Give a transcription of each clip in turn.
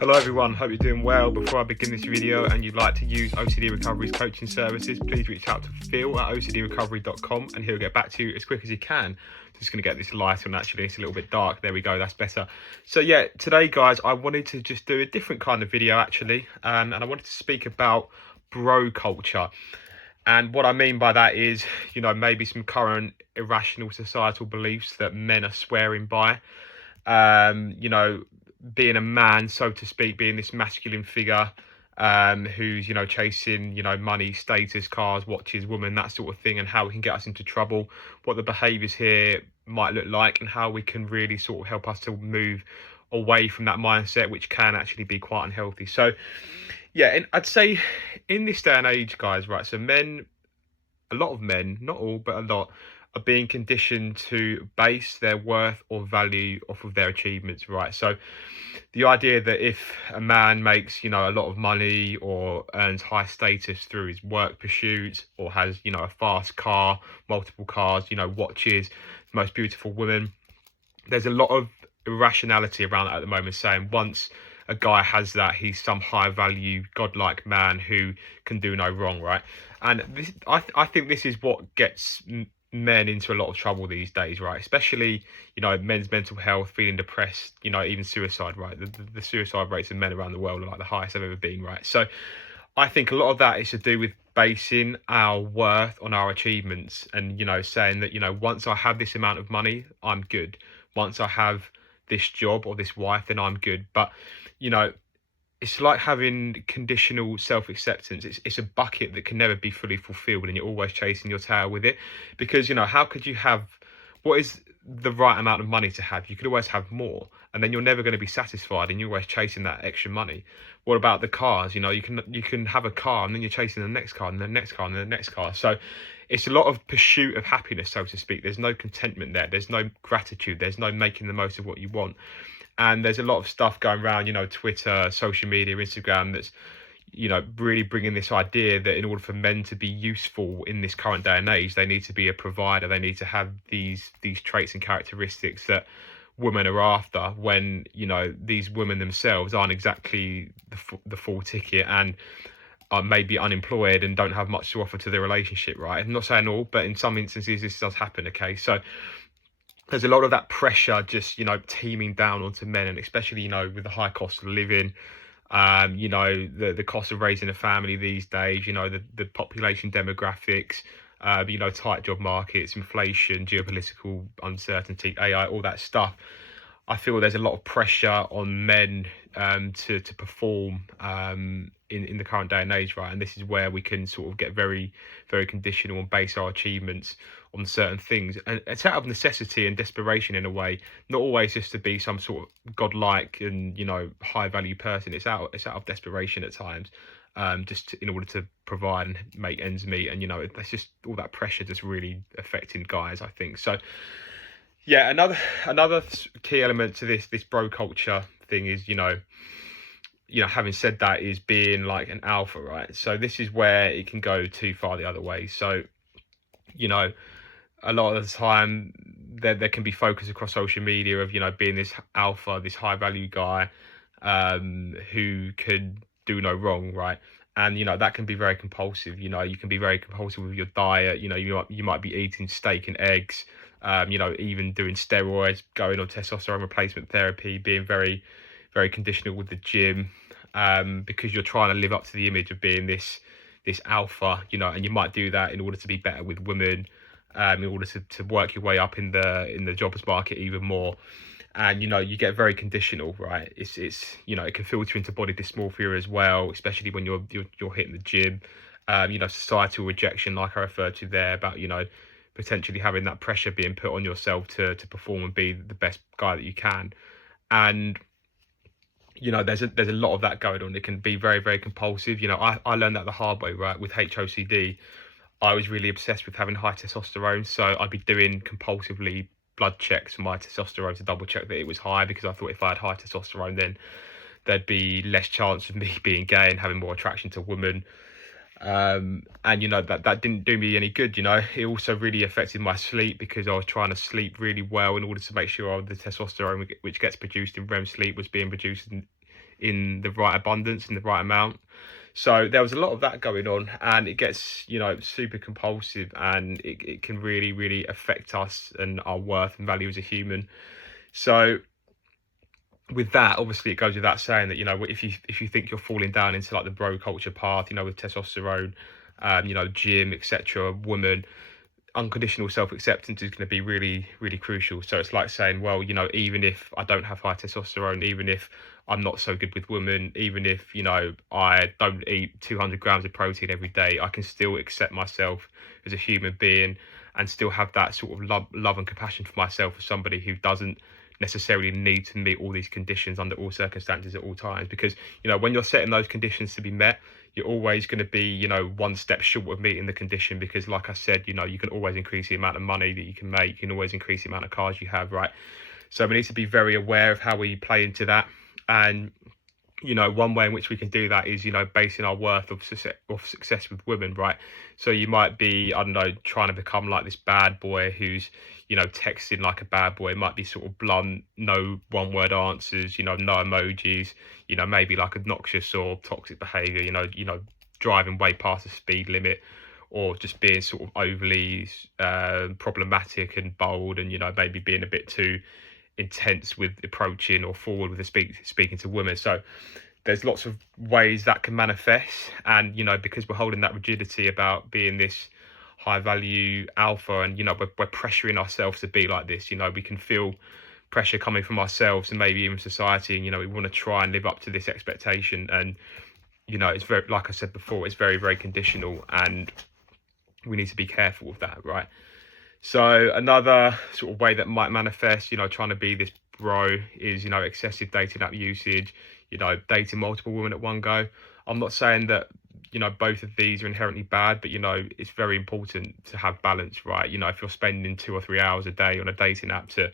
Hello everyone, hope you're doing well. Before I begin this video and you'd like to use OCD Recovery's coaching services, please reach out to Phil at ocdrecovery.com and he'll get back to you as quick as he can. Just going to get this light on, actually it's a little bit dark. There we go, that's better. So yeah, today guys, I wanted to just do a different kind of video actually, and I wanted to speak about bro culture. And what I mean by that is, maybe some current irrational societal beliefs that men are swearing by. Being a man, so to speak, being this masculine figure, who's, chasing, money, status, cars, watches, women, that sort of thing, and how we can get us into trouble, what the behaviours here might look like, and how we can really sort of help us to move away from that mindset, which can actually be quite unhealthy. So, yeah, and I'd say in this day and age, guys, right, so a lot of men, not all, but a lot, are being conditioned to base their worth or value off of their achievements, right? So the idea that if a man makes, a lot of money or earns high status through his work pursuits, or has, a fast car, multiple cars, watches, the most beautiful women, there's a lot of irrationality around that at the moment, saying once a guy has that, he's some high value godlike man who can do no wrong, right? And this, I think this is what gets men into a lot of trouble these days, right? Especially, men's mental health, feeling depressed, even suicide, right? The suicide rates of men around the world are like the highest they've ever been, right? So I think a lot of that is to do with basing our worth on our achievements, and saying that once I have this amount of money, I'm good. Once I have this job or this wife, then I'm good. But it's like having conditional self-acceptance. It's a bucket that can never be fully fulfilled, and you're always chasing your tail with it. Because how could you have, what is the right amount of money to have? You could always have more, and then you're never going to be satisfied, and you're always chasing that extra money. What about the cars? You can have a car, and then you're chasing the next car, and the next car, and the next car. So it's a lot of pursuit of happiness, so to speak. There's no contentment there. There's no gratitude. There's no making the most of what you want. And there's a lot of stuff going around, Twitter, social media, Instagram, that's, really bringing this idea that in order for men to be useful in this current day and age, they need to be a provider. They need to have these traits and characteristics that women are after, when, these women themselves aren't exactly the full ticket, and are maybe unemployed and don't have much to offer to the relationship, right? I'm not saying all, but in some instances this does happen, okay? So there's a lot of that pressure just, teeming down onto men, and especially, with the high cost of living, the cost of raising a family these days, the population demographics, tight job markets, inflation, geopolitical uncertainty, AI, all that stuff. I feel there's a lot of pressure on men to perform in the current day and age, right? And this is where we can sort of get very, very conditional and base our achievements on certain things. And it's out of necessity and desperation in a way, not always just to be some sort of godlike and, high value person. It's out of desperation at times, in order to provide and make ends meet. And, that's just all that pressure just really affecting guys, I think. So, yeah, another key element to this bro culture thing is, having said that, is being like an alpha, right? So this is where it can go too far the other way. So, a lot of the time there can be focus across social media of, being this alpha, this high value guy, who could do no wrong, right? And, that can be very compulsive. You can be very compulsive with your diet. You might be eating steak and eggs, even doing steroids, going on testosterone replacement therapy, being very, very conditional with the gym, because you're trying to live up to the image of being this alpha, and you might do that in order to be better with women, in order to work your way up in the jobs market even more. And you get very conditional, right? It's it can filter into body dysmorphia as well, especially when you're hitting the gym. Societal rejection, like I referred to there, about potentially having that pressure being put on yourself to perform and be the best guy that you can. And there's a lot of that going on. It can be very, very compulsive. I learned that the hard way, right? With HOCD, I was really obsessed with having high testosterone, so I'd be doing compulsively blood checks for my testosterone to double check that it was high, because I thought if I had high testosterone, then there'd be less chance of me being gay and having more attraction to women. And that didn't do me any good. It also really affected my sleep, because I was trying to sleep really well in order to make sure the testosterone which gets produced in REM sleep was being produced in the right abundance, in the right amount. So there was a lot of that going on, and it gets, super compulsive, and it can really, really affect us and our worth and value as a human. So with that, obviously, it goes without saying that, if you think you're falling down into like the bro culture path, with testosterone, gym, etc., woman, unconditional self-acceptance is going to be really, really crucial. So it's like saying, well, even if I don't have high testosterone, even if I'm not so good with women, even if I don't eat 200 grams of protein every day, I can still accept myself as a human being and still have that sort of love and compassion for myself as somebody who doesn't necessarily need to meet all these conditions under all circumstances at all times. Because when you're setting those conditions to be met, you're always going to be, one step short of meeting the condition, because like I said, you can always increase the amount of money that you can make. You can always increase the amount of cars you have, right? So we need to be very aware of how we play into that. And one way in which we can do that is, basing our worth of success with women, right? So you might be, I don't know, trying to become like this bad boy who's, texting like a bad boy. It might be sort of blunt, no one word answers, no emojis, maybe like obnoxious or toxic behavior, driving way past the speed limit, or just being sort of overly problematic and bold, and, maybe being a bit too intense with approaching or forward with speaking to women. So there's lots of ways that can manifest, and because we're holding that rigidity about being this high value alpha, and we're pressuring ourselves to be like this, we can feel pressure coming from ourselves and maybe even society, and we want to try and live up to this expectation. And it's very, like I said before, it's very, very conditional, and we need to be careful with that, right? So another sort of way that might manifest, trying to be this bro, is, excessive dating app usage, dating multiple women at one go. I'm not saying that, both of these are inherently bad, but, it's very important to have balance, right? If you're spending 2 or 3 hours a day on a dating app to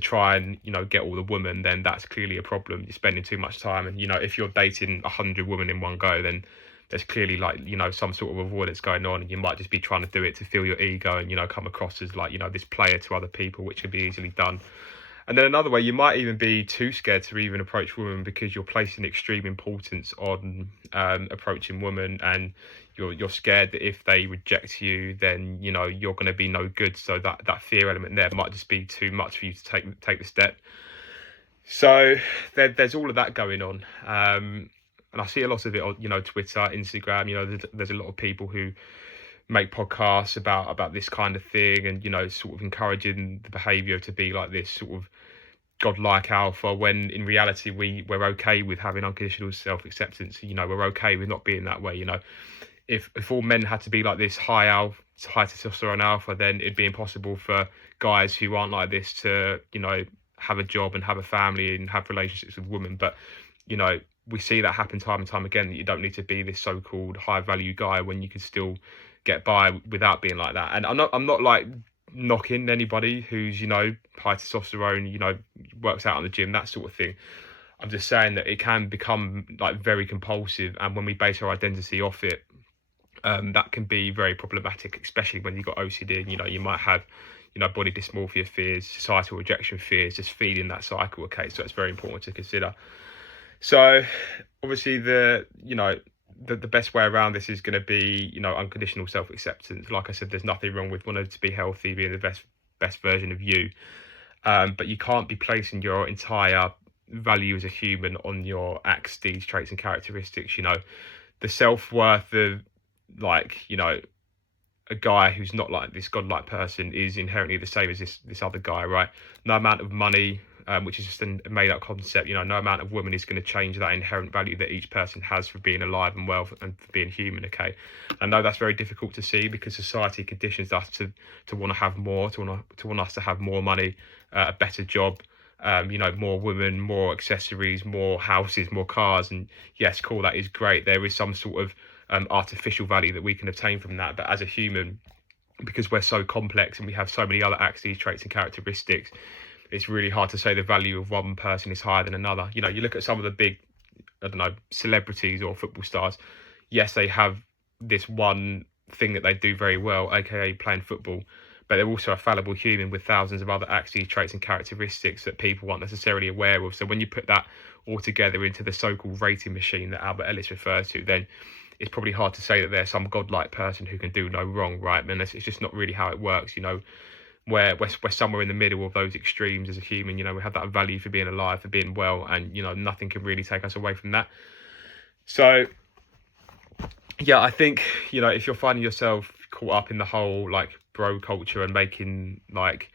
try and, get all the women, then that's clearly a problem. You're spending too much time. And, if you're dating 100 women in one go, then there's clearly like, some sort of avoidance going on, and you might just be trying to do it to feel your ego and, come across as like, this player to other people, which can be easily done. And then another way, you might even be too scared to even approach women because you're placing extreme importance on approaching women, and you're scared that if they reject you, then you're going to be no good. So that fear element there might just be too much for you to take the step. So there's all of that going on. And I see a lot of it on, Twitter, Instagram. There's a lot of people who make podcasts about this kind of thing, and, sort of encouraging the behavior to be like this sort of godlike alpha, when in reality we're okay with having unconditional self-acceptance. We're okay with not being that way. If all men had to be like this high testosterone alpha, then it'd be impossible for guys who aren't like this to, have a job and have a family and have relationships with women. But, we see that happen time and time again, that you don't need to be this so-called high value guy when you can still get by without being like that. And I'm not like knocking anybody who's, high testosterone, works out on the gym, that sort of thing. I'm just saying that it can become like very compulsive, and when we base our identity off it, that can be very problematic, especially when you've got OCD, and you might have body dysmorphia fears, societal rejection fears, just feeding that cycle. Okay, so it's very important to consider. So obviously the best way around this is going to be, unconditional self-acceptance. Like I said, there's nothing wrong with wanting to be healthy, being the best version of you. But you can't be placing your entire value as a human on your acts, deeds, traits and characteristics. The self-worth of, like, a guy who's not like this godlike person is inherently the same as this other guy, right? No amount of money, which is just a made up concept, no amount of women is going to change that inherent value that each person has for being alive and well and for being human. Okay, I know that's very difficult to see because society conditions us to want to have more, to want us to have more money, a better job, more women, more accessories, more houses, more cars. And yes, cool, that is great. There is some sort of artificial value that we can obtain from that, but as a human, because we're so complex and we have so many other axes, traits and characteristics, it's really hard to say the value of one person is higher than another. You look at some of the big, I don't know, celebrities or football stars. Yes, they have this one thing that they do very well, aka playing football, but they're also a fallible human with thousands of other attributes, traits and characteristics that people aren't necessarily aware of. So when you put that all together into the so-called rating machine that Albert Ellis refers to, then it's probably hard to say that they're some godlike person who can do no wrong, right? And it's just not really how it works, you know. We're somewhere in the middle of those extremes as a human. You know, we have that value for being alive, for being well, and you know, nothing can really take us away from that. So yeah, I think, you know, if you're finding yourself caught up in the whole like bro culture and making like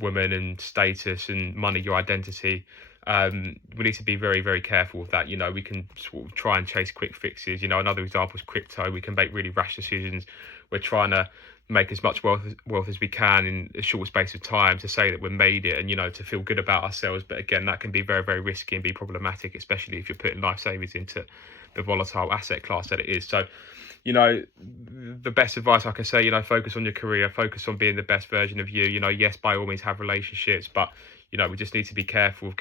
women and status and money your identity, we need to be very, very careful with that. You know, we can sort of try and chase quick fixes. You know, another example is crypto. We can make really rash decisions. We're trying to make as much wealth as we can in a short space of time to say that we made it and, you know, to feel good about ourselves. But again, that can be very, very risky and be problematic, especially if you're putting life savings into the volatile asset class that it is. So, you know, the best advice I can say, you know, focus on your career, focus on being the best version of you. You know, yes, by all means have relationships, but, you know, we just need to be careful of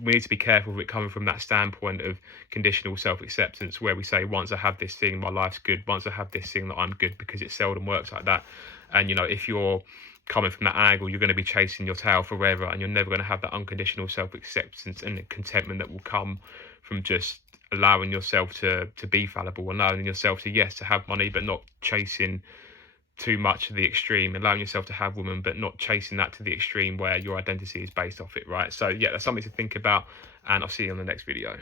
we need to be careful of it coming from that standpoint of conditional self-acceptance, where we say, once I have this thing, my life's good. Once I have this thing, that I'm good, because it seldom works like that. And, you know, if you're coming from that angle, you're going to be chasing your tail forever, and you're never going to have that unconditional self-acceptance and contentment that will come from just allowing yourself to be fallible, allowing yourself to, yes, to have money, but not chasing too much to the extreme, allowing yourself to have women, but not chasing that to the extreme where your identity is based off it, right? So yeah, that's something to think about, and I'll see you on the next video.